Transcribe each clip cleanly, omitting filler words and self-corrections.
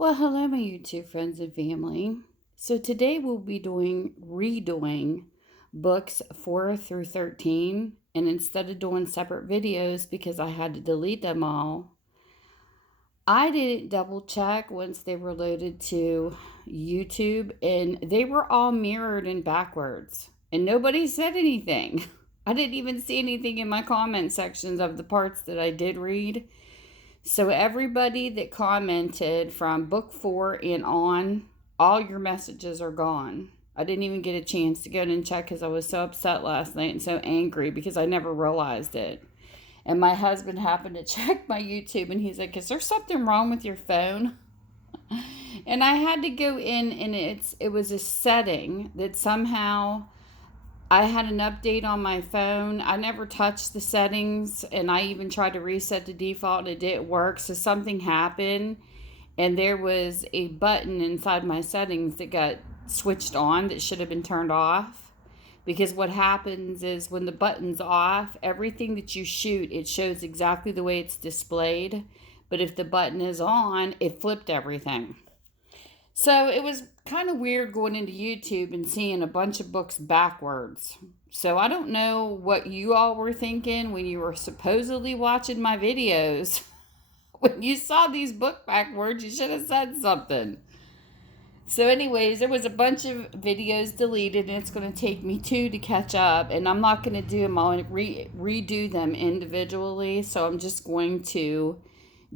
Well, hello, my YouTube friends and family. So today we'll be redoing books 4 through 13. And instead of doing separate videos because I had to delete them all, I didn't double check once they were loaded to YouTube and they were all mirrored and backwards. And nobody said anything. I didn't even see anything in my comment sections of the parts that I did read. So everybody that commented from book 4 and on, all your messages are gone. I didn't even get a chance to go in and check because I was so upset last night and so angry because I never realized it. And my husband happened to check my YouTube and he's like, "Is there something wrong with your phone?" And I had to go in and it was a setting that somehow I had an update on my phone. I never touched the settings, and I even tried to reset the default, and it didn't work. So something happened, and there was a button inside my settings that got switched on that should have been turned off. Because what happens is when the button's off, everything that you shoot, it shows exactly the way it's displayed. But if the button is on, it flipped everything. So it was kind of weird going into YouTube and seeing a bunch of books backwards. So I don't know what you all were thinking when you were supposedly watching my videos. When you saw these book backwards, you should have said something. So, anyways, there was a bunch of videos deleted, and it's going to take me 2 to catch up. And I'm not going to do them all, redo them individually. So I'm just going to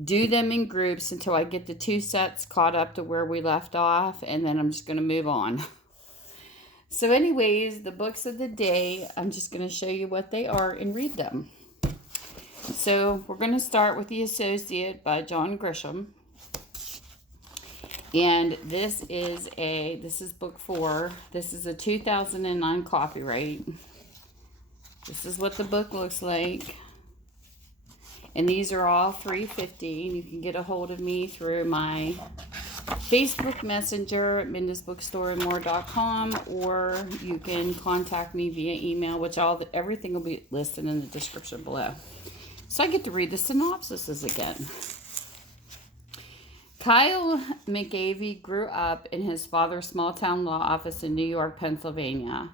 do them in groups until I get the 2 sets caught up to where we left off, and then I'm just going to move on. So anyways, the books of the day, I'm just going to show you what they are and read them. So we're going to start with The Associate by John Grisham. And this is book 4. This is a 2009 copyright. This is what the book looks like. And these are all $3.50, and you can get a hold of me through my Facebook Messenger at MindasBookStoreandMore.com, or you can contact me via email, which everything will be listed in the description below. So I get to read the synopsises again. Kyle McAvey grew up in his father's small-town law office in New York, Pennsylvania.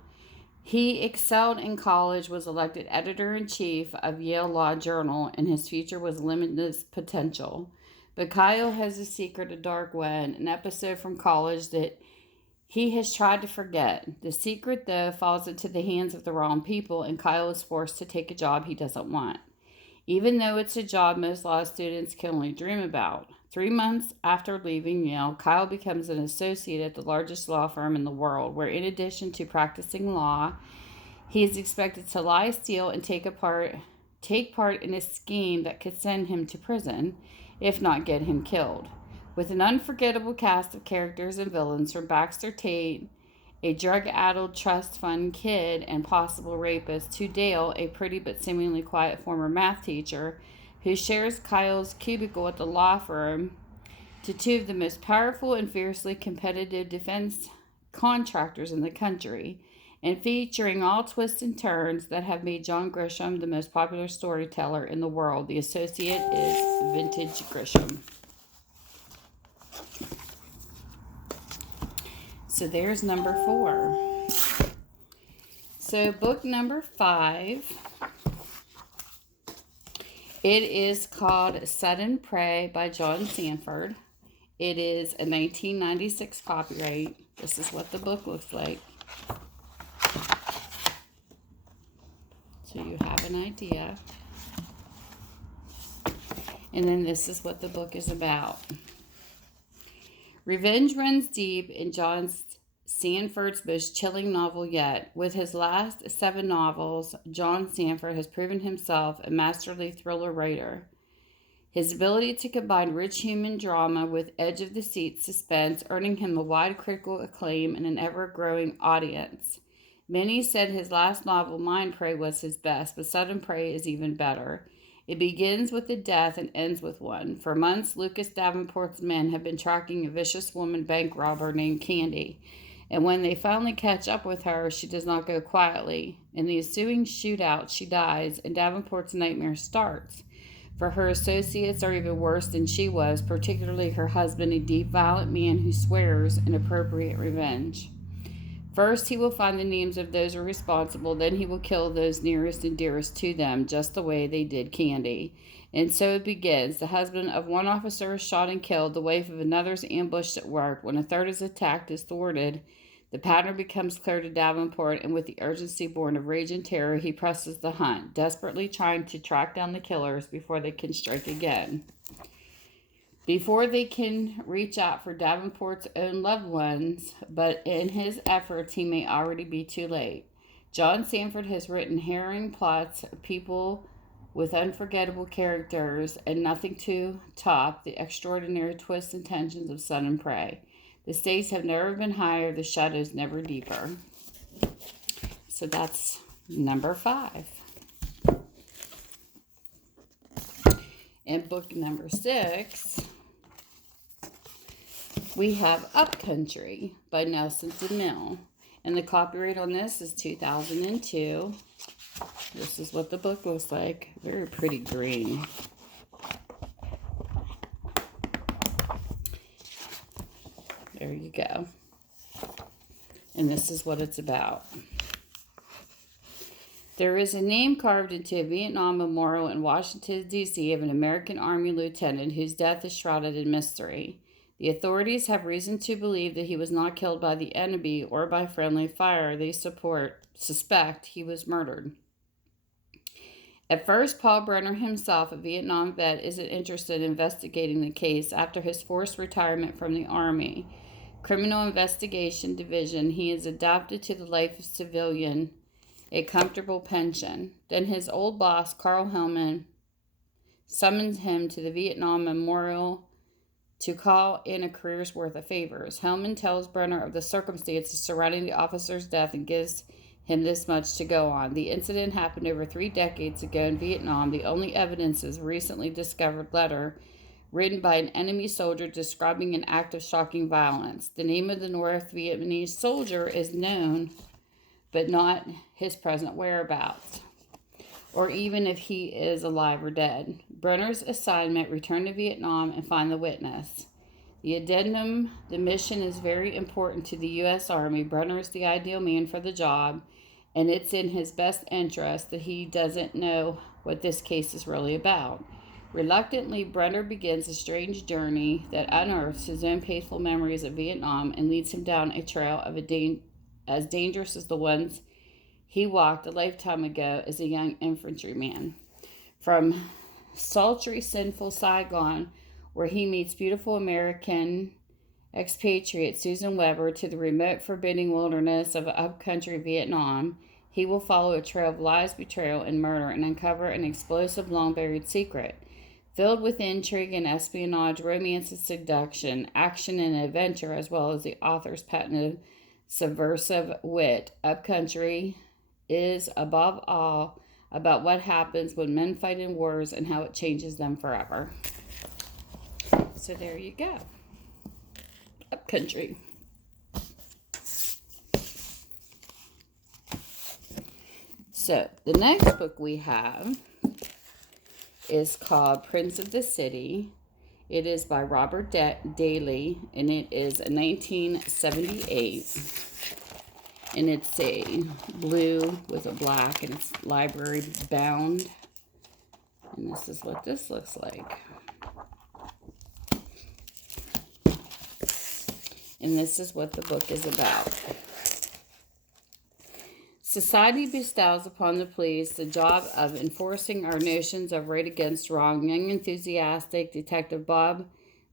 He excelled in college, was elected editor-in-chief of Yale Law Journal, and his future was limitless potential. But Kyle has a secret, a dark one, an episode from college that he has tried to forget. The secret, though, falls into the hands of the wrong people, and Kyle is forced to take a job he doesn't want, even though it's a job most law students can only dream about. 3 months after leaving Yale, Kyle becomes an associate at the largest law firm in the world, where in addition to practicing law, he is expected to lie, steal, and take part in a scheme that could send him to prison, if not get him killed. With an unforgettable cast of characters and villains from Baxter Tate, a drug-addled trust fund kid and possible rapist, to Dale, a pretty but seemingly quiet former math teacher, who shares Kyle's cubicle at the law firm, to 2 of the most powerful and fiercely competitive defense contractors in the country, and featuring all twists and turns that have made John Grisham the most popular storyteller in the world. The Associate is vintage Grisham. So there's number 4. So book number 5. It is called Sudden Prey by John Sandford. It is a 1996 copyright. This is what the book looks like. So you have an idea. And then this is what the book is about. Revenge runs deep in John Sandford's most chilling novel yet. With his last 7 novels, John Sandford has proven himself a masterly thriller writer. His ability to combine rich human drama with edge-of-the-seat suspense, earning him a wide critical acclaim and an ever-growing audience. Many said his last novel, Mind Prey, was his best, but Sudden Prey is even better. It begins with a death and ends with one. For months, Lucas Davenport's men have been tracking a vicious woman bank robber named Candy. And when they finally catch up with her, she does not go quietly. In the ensuing shootout, she dies, and Davenport's nightmare starts. For her associates are even worse than she was, particularly her husband, a deep, violent man who swears inappropriate revenge. First, he will find the names of those who are responsible, then he will kill those nearest and dearest to them, just the way they did Candy. And so it begins. The husband of one officer is shot and killed, the wife of another is ambushed at work. When a third is attacked, is thwarted, the pattern becomes clear to Davenport, and with the urgency born of rage and terror, he presses the hunt, desperately trying to track down the killers before they can strike again. Before they can reach out for Davenport's own loved ones, but in his efforts, he may already be too late. John Sandford has written harrowing plots of people with unforgettable characters, and nothing to top the extraordinary twists and tensions of Sun and Prey. The stakes have never been higher, the shadows never deeper. So that's number 5. And book number 6, we have Upcountry by Nelson Demille. And the copyright on this is 2002. This is what the book looks like. Very pretty green. There you go. And this is what it's about. There is a name carved into a Vietnam memorial in Washington, D.C. of an American Army lieutenant whose death is shrouded in mystery. The authorities have reason to believe that he was not killed by the enemy or by friendly fire. They suspect he was murdered. At first, Paul Brenner himself, a Vietnam vet, isn't interested in investigating the case. After his forced retirement from the Army Criminal Investigation Division, he is adapted to the life of civilian, a comfortable pension. Then his old boss, Carl Hellman, summons him to the Vietnam Memorial to call in a career's worth of favors. Hellman tells Brenner of the circumstances surrounding the officer's death and gives him this much to go on. The incident happened over 3 decades ago in Vietnam. The only evidence is a recently discovered letter written by an enemy soldier describing an act of shocking violence. The name of the North Vietnamese soldier is known, but not his present whereabouts, or even if he is alive or dead. Brenner's assignment: return to Vietnam and find the witness. The addendum: the mission is very important to the U.S. Army. Brenner is the ideal man for the job, and it's in his best interest that he doesn't know what this case is really about. Reluctantly, Brenner begins a strange journey that unearths his own painful memories of Vietnam and leads him down a trail of as dangerous as the ones he walked a lifetime ago as a young infantryman. From sultry, sinful Saigon, where he meets beautiful American expatriate Susan Weber, to the remote, forbidding wilderness of upcountry Vietnam, he will follow a trail of lies, betrayal, and murder and uncover an explosive, long-buried secret. Filled with intrigue and espionage, romance and seduction, action and adventure, as well as the author's patented subversive wit, Upcountry is, above all, about what happens when men fight in wars and how it changes them forever. So there you go. Upcountry. So the next book we have is called Prince of the City. It is by Robert Daley, and it is a 1978. And it's a blue with a black, and it's library bound. And this is what this looks like. And this is what the book is about. Society bestows upon the police the job of enforcing our notions of right against wrong. Young, enthusiastic Detective Bob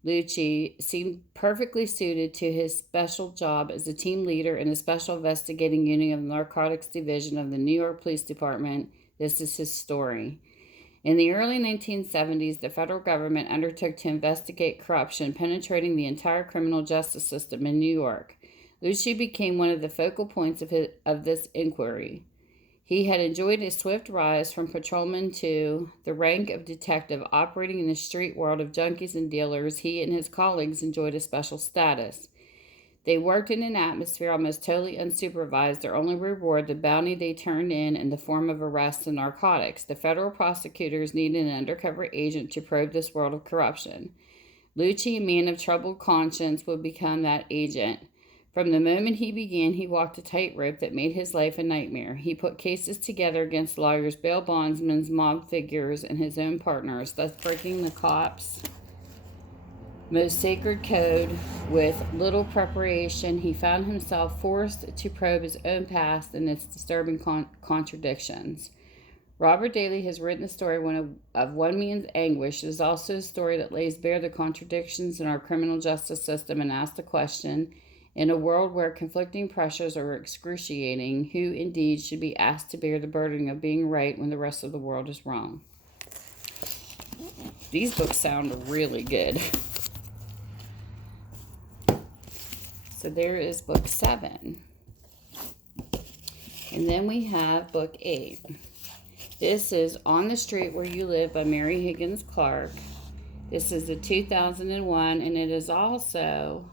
Lucci seemed perfectly suited to his special job as a team leader in the Special Investigating Unit of the Narcotics Division of the New York Police Department. This is his story. In the early 1970s, the federal government undertook to investigate corruption penetrating the entire criminal justice system in New York. Lucci became one of the focal points of this inquiry. He had enjoyed a swift rise from patrolman to the rank of detective. Operating in the street world of junkies and dealers, he and his colleagues enjoyed a special status. They worked in an atmosphere almost totally unsupervised, their only reward the bounty they turned in the form of arrests and narcotics. The federal prosecutors needed an undercover agent to probe this world of corruption. Lucci, a man of troubled conscience, would become that agent. From the moment he began, he walked a tightrope that made his life a nightmare. He put cases together against lawyers, bail bondsmen, mob figures, and his own partners, thus breaking the cops' most sacred code. With little preparation, he found himself forced to probe his own past and its disturbing contradictions. Robert Daley has written the story of one man's anguish. It is also a story that lays bare the contradictions in our criminal justice system and asks the question, in a world where conflicting pressures are excruciating, who indeed should be asked to bear the burden of being right when the rest of the world is wrong? These books sound really good. So there is book 7. And then we have book 8. This is On the Street Where You Live by Mary Higgins Clark. This is a 2001, and it is also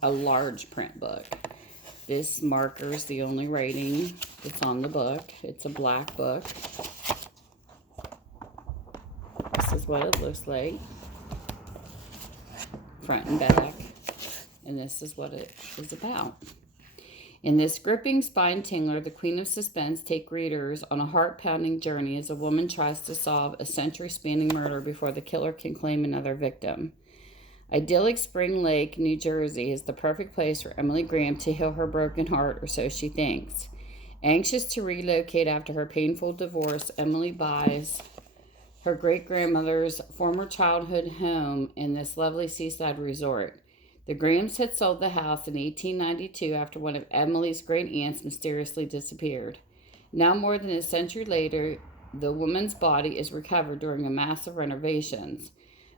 a large print book. This marker is the only writing that's on the book. It's a black book. This is what it looks like, front and back. And this is what it is about. In this gripping spine tingler, the Queen of Suspense take readers on a heart-pounding journey as a woman tries to solve a century-spanning murder before the killer can claim another victim. Idyllic Spring Lake, New Jersey is the perfect place for Emily Graham to heal her broken heart, or so she thinks. Anxious to relocate after her painful divorce, Emily buys her great-grandmother's former childhood home in this lovely seaside resort. The Grahams had sold the house in 1892 after one of Emily's great aunts mysteriously disappeared. Now, more than a century later, the woman's body is recovered during a massive renovations.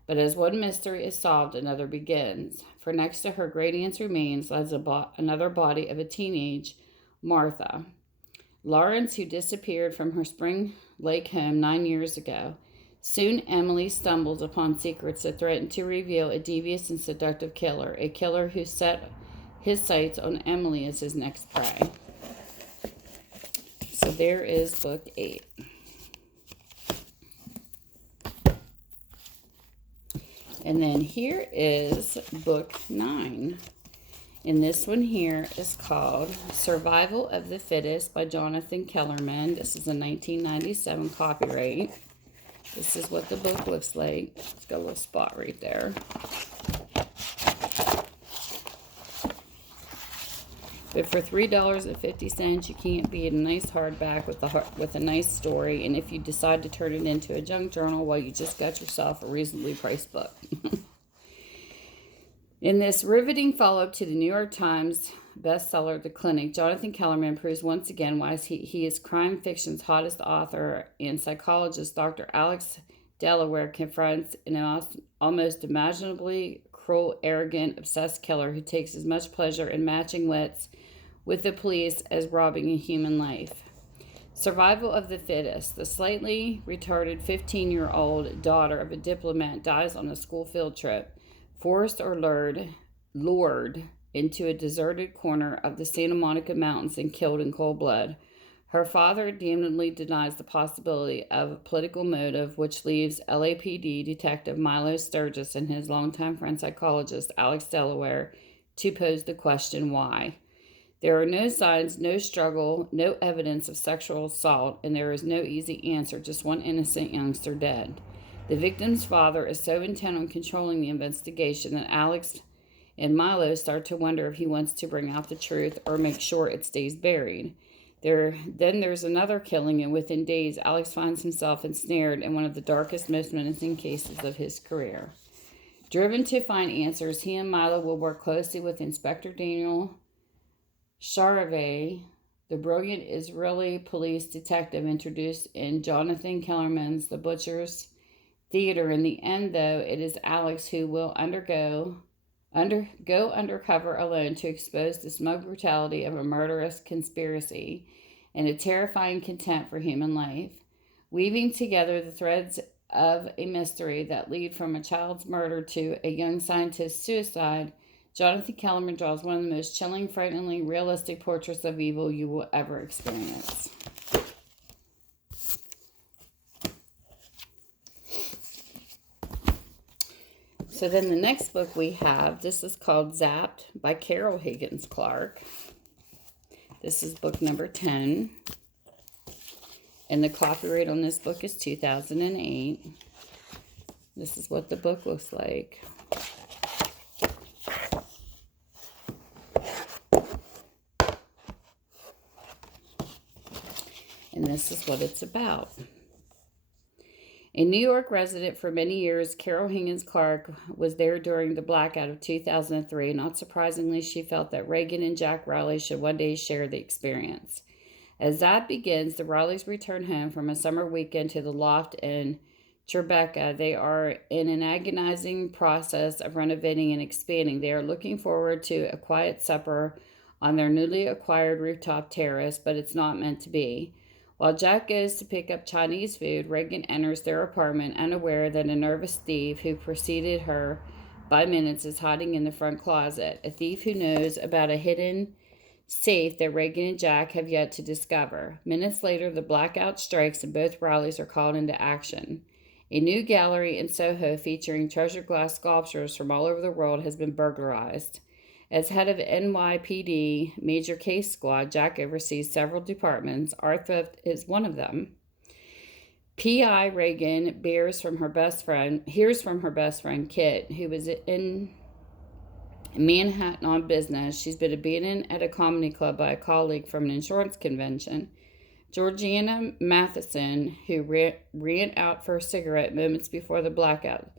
But as one mystery is solved, another begins. For next to her great aunt's remains lies another body of a teenage Martha Lawrence, who disappeared from her Spring Lake home 9 years ago. Soon Emily stumbles upon secrets that threaten to reveal a devious and seductive killer, a killer who set his sights on Emily as his next prey. So there is book 8. And then here is book 9. And this one here is called Survival of the Fittest by Jonathan Kellerman. This is a 1997 copyright. This is what the book looks like. It's got a little spot right there. But for $3.50, you can't beat a nice hardback with a nice story. And if you decide to turn it into a junk journal, well, you just got yourself a reasonably priced book. In this riveting follow-up to the New York Times bestseller, The Clinic, Jonathan Kellerman proves once again why he is crime fiction's hottest author, and psychologist Dr. Alex Delaware confronts an almost imaginably cruel, arrogant, obsessed killer who takes as much pleasure in matching wits with the police as robbing a human life. Survival of the Fittest. The slightly retarded 15-year-old daughter of a diplomat dies on a school field trip, forced or lured into a deserted corner of the Santa Monica Mountains and killed in cold blood. Her father damnably denies the possibility of a political motive, which leaves LAPD Detective Milo Sturgis and his longtime friend psychologist Alex Delaware to pose the question why. There are no signs, no struggle, no evidence of sexual assault, and there is no easy answer, just one innocent youngster dead. The victim's father is so intent on controlling the investigation that Alex and Milo start to wonder if he wants to bring out the truth or make sure it stays buried. Then there's another killing, and within days, Alex finds himself ensnared in one of the darkest, most menacing cases of his career. Driven to find answers, he and Milo will work closely with Inspector Daniel Charvet, the brilliant Israeli police detective introduced in Jonathan Kellerman's The Butcher's Theater. In the end, though, it is Alex who will go undercover alone to expose the smug brutality of a murderous conspiracy and a terrifying contempt for human life, weaving together the threads of a mystery that lead from a child's murder to a young scientist's suicide. Jonathan Kellerman draws one of the most chilling, frighteningly realistic portraits of evil you will ever experience. So then the next book we have, this is called Zapped by Carol Higgins Clark. This is book number 10. And the copyright on this book is 2008. This is what the book looks like. And this is what it's about. A New York resident for many years, Carol Higgins Clark was there during the blackout of 2003. Not surprisingly, she felt that Reagan and Jack Riley should one day share the experience. As that begins, the Rileys return home from a summer weekend to the loft in Tribeca. They are in an agonizing process of renovating and expanding. They are looking forward to a quiet supper on their newly acquired rooftop terrace, but it's not meant to be. While Jack goes to pick up Chinese food, Reagan enters their apartment unaware that a nervous thief who preceded her by minutes is hiding in the front closet. A thief who knows about a hidden safe that Reagan and Jack have yet to discover. Minutes later, the blackout strikes and both Rileys are called into action. A new gallery in Soho featuring treasure glass sculptures from all over the world has been burglarized. As head of NYPD Major Case Squad, Jack oversees several departments. Art theft is one of them. P.I. Reagan hears from her best friend Kit, who was in Manhattan on business. She's been abandoned at a comedy club by a colleague from an insurance convention. Georgiana Matheson, who ran out for a cigarette moments before the blackout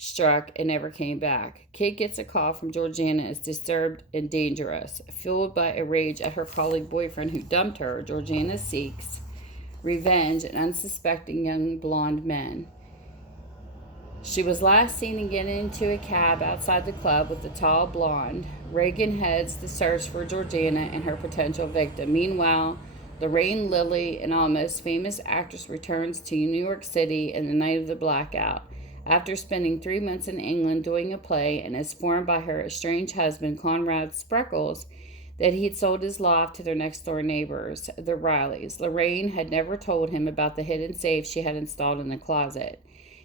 struck and never came back. Kate gets a call from Georgiana as disturbed and dangerous. Fueled by a rage at her colleague boyfriend who dumped her, Georgiana seeks revenge on unsuspecting young blonde men. She was last seen getting into a cab outside the club with the tall blonde. Reagan heads the search for Georgiana and her potential victim. Meanwhile, Lorraine Lilly, an almost famous actress, returns to New York City in the night of the blackout. After spending 3 months in England doing a play and is informed by her estranged husband, Conrad Spreckles, that he had sold his loft to their next-door neighbors, the Rileys. Lorraine had never told him about the hidden safe she had installed in the closet.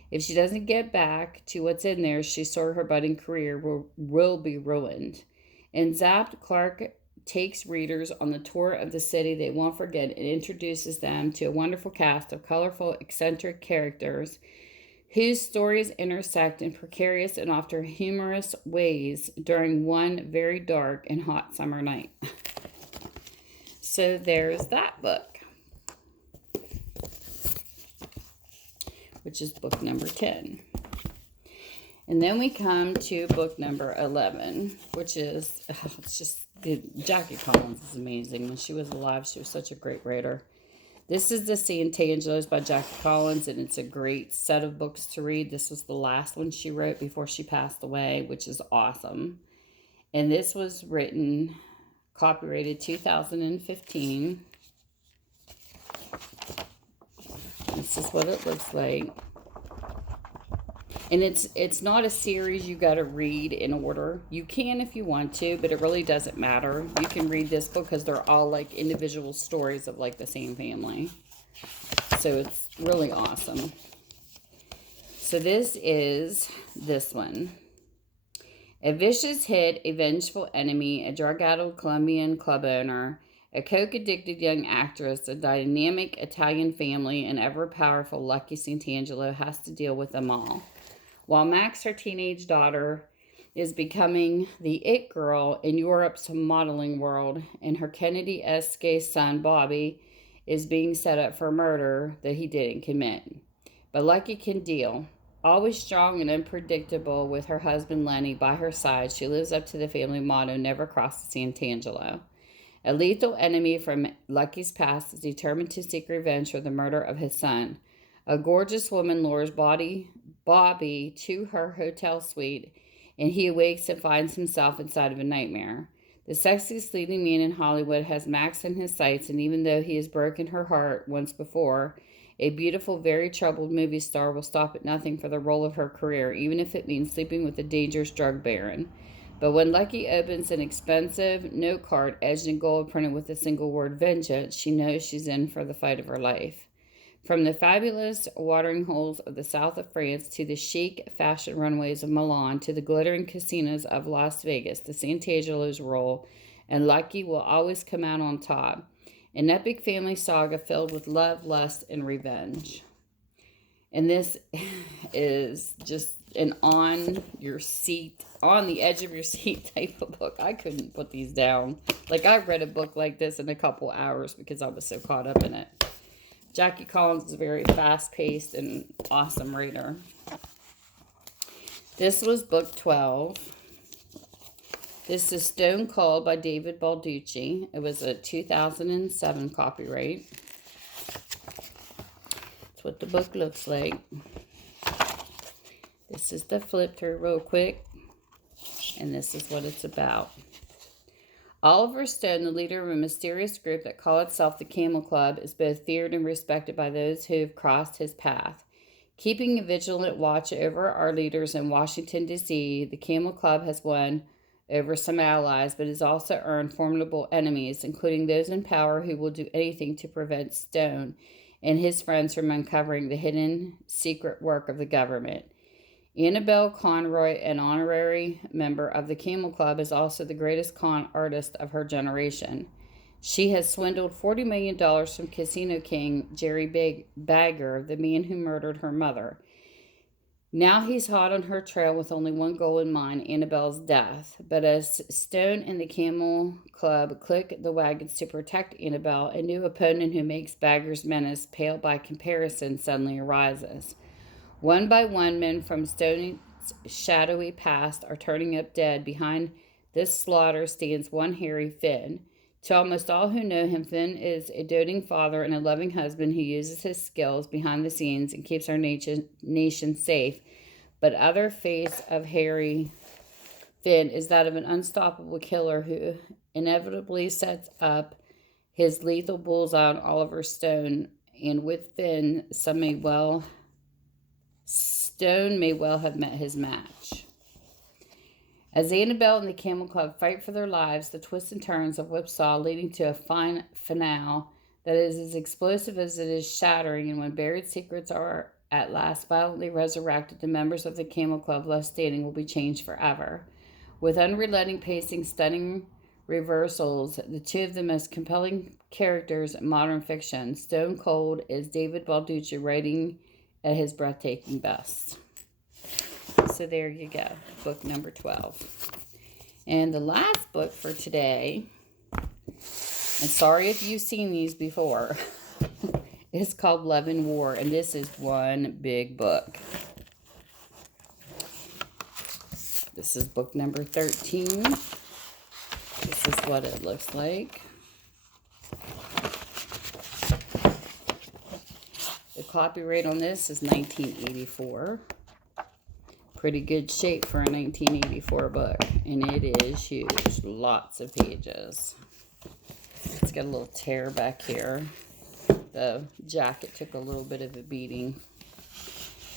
If she doesn't get back to what's in there, she's sure her budding career will be ruined. In Zapped, Clark takes readers on the tour of the city they won't forget and introduces them to a wonderful cast of colorful, eccentric characters whose stories intersect in precarious and often humorous ways during one very dark and hot summer night. So there's that book, which is book number 10. And then we come to book number 11, which is, Jackie Collins is amazing. When she was alive, she was such a great writer. This is the Santangelos by Jackie Collins, and it's a great set of books to read. This was the last one she wrote before she passed away, which is awesome. And this was written, copyrighted 2015. This is what it looks like. And it's not a series you got to read in order. You can if you want to, but it really doesn't matter. You can read this book because they're all like individual stories of like the same family. So it's really awesome. So this is this one. A vicious hit, a vengeful enemy, a drug-addled Colombian club owner, a coke-addicted young actress, a dynamic Italian family, and ever-powerful Lucky Santangelo has to deal with them all. While Max, her teenage daughter, is becoming the it girl in Europe's modeling world, and her Kennedy-esque son, Bobby, is being set up for murder that he didn't commit. But Lucky can deal. Always strong and unpredictable with her husband Lenny by her side, she lives up to the family motto, never cross the Santangelo. A lethal enemy from Lucky's past is determined to seek revenge for the murder of his son. A gorgeous woman lures Bobby to her hotel suite, and he awakes and finds himself inside of a nightmare. The sexiest leading man in Hollywood has Max in his sights, and even though he has broken her heart once before, a beautiful, very troubled movie star will stop at nothing for the role of her career, even if it means sleeping with a dangerous drug baron. But when Lucky opens an expensive note card edged in gold printed with the single word vengeance, she knows she's in for the fight of her life. From the fabulous watering holes of the south of France to the chic fashion runways of Milan to the glittering casinos of Las Vegas, the Santangelos roll, and Lucky will always come out on top. An epic family saga filled with love, lust, and revenge. And this is just an on your seat, on the edge of your seat type of book. I couldn't put these down. Like, I read a book like this in a couple hours because I was so caught up in it. Jackie Collins is a very fast-paced and awesome reader. This was book 12. This is Stone Cold by David Baldacci. It was a 2007 copyright. That's what the book looks like. This is the flip through real quick. And this is what it's about. Oliver Stone, the leader of a mysterious group that call itself the Camel Club, is both feared and respected by those who have crossed his path. Keeping a vigilant watch over our leaders in Washington, D.C., the Camel Club has won over some allies, but has also earned formidable enemies, including those in power who will do anything to prevent Stone and his friends from uncovering the hidden secret work of the government. Annabelle Conroy, an honorary member of the Camel Club, is also the greatest con artist of her generation. She has swindled $40 million from casino king Jerry Bagger, the man who murdered her mother. Now he's hot on her trail with only one goal in mind, Annabelle's death. But as Stone and the Camel Club click the wagons to protect Annabelle, a new opponent who makes Bagger's menace pale by comparison suddenly arises. One by one, men from Stone's shadowy past are turning up dead. Behind this slaughter stands one Harry Finn. To almost all who know him, Finn is a doting father and a loving husband who uses his skills behind the scenes and keeps our nation safe. But other face of Harry Finn is that of an unstoppable killer who inevitably sets up his lethal bullseye on Oliver Stone. And with Finn, Stone may well have met his match. As Annabelle and the Camel Club fight for their lives, the twists and turns of Whipsaw leading to a fine finale that is as explosive as it is shattering, and when buried secrets are at last violently resurrected, the members of the Camel Club left standing will be changed forever. With unrelenting pacing, stunning reversals, the two of the most compelling characters in modern fiction, Stone Cold is David Baldacci writing at his breathtaking best. So there you go, book number 12. And the last book for today, and sorry if you've seen these before, is called Leaven War, and this is one big book. This is book number 13. This is what it looks like. The copyright on this is 1984. Pretty good shape for a 1984 book. And it is huge. Lots of pages. It's got a little tear back here. The jacket took a little bit of a beating.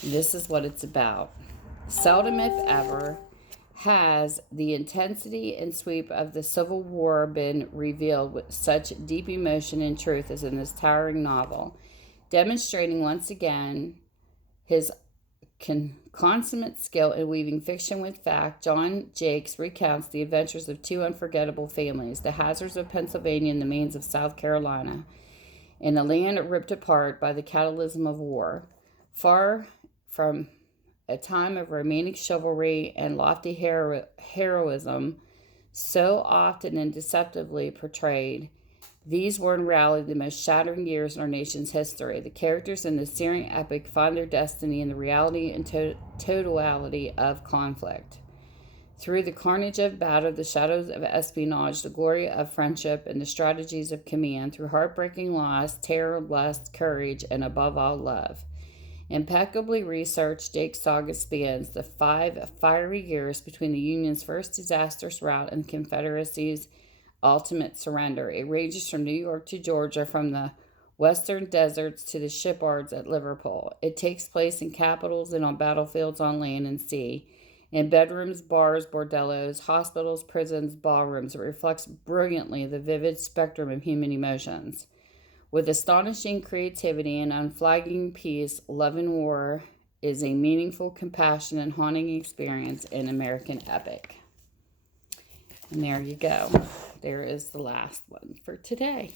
This is what it's about. Seldom, if ever, has the intensity and sweep of the Civil War been revealed with such deep emotion and truth as in this towering novel. Demonstrating once again his consummate skill in weaving fiction with fact, John Jakes recounts the adventures of two unforgettable families, the Hazards of Pennsylvania and the Maines of South Carolina, in a land ripped apart by the cataclysm of war. Far from a time of romantic chivalry and lofty heroism, so often and deceptively portrayed, these were in reality the most shattering years in our nation's history. The characters in the searing epic find their destiny in the reality and totality of conflict. Through the carnage of battle, the shadows of espionage, the glory of friendship, and the strategies of command, through heartbreaking loss, terror, lust, courage, and above all, love. Impeccably researched, Jake's saga spans the 5 fiery years between the Union's first disastrous rout and the Confederacy's ultimate surrender. It ranges from New York to Georgia, from the western deserts to the shipyards at Liverpool. It takes place in capitals and on battlefields on land and sea. In bedrooms, bars, bordellos, hospitals, prisons, ballrooms, it reflects brilliantly the vivid spectrum of human emotions. With astonishing creativity and unflagging peace, Leaven War is a meaningful, compassionate, and haunting experience in American epic. And there you go. There is the last one for today.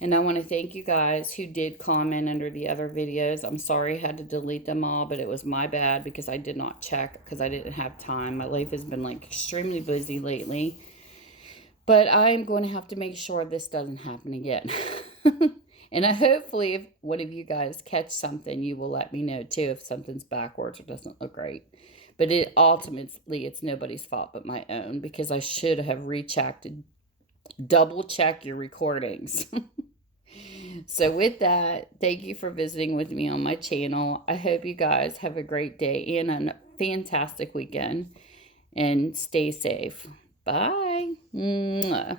And I want to thank you guys who did comment under the other videos. I'm sorry I had to delete them all, but it was my bad because I did not check because I didn't have time. My life has been like extremely busy lately. But I'm going to have to make sure this doesn't happen again. And hopefully, if one of you guys catch something, you will let me know too if something's backwards or doesn't look right. But ultimately, it's nobody's fault but my own because I should have rechecked, double check your recordings. So with that, thank you for visiting with me on my channel. I hope you guys have a great day and a fantastic weekend. And stay safe. Bye. Mwah.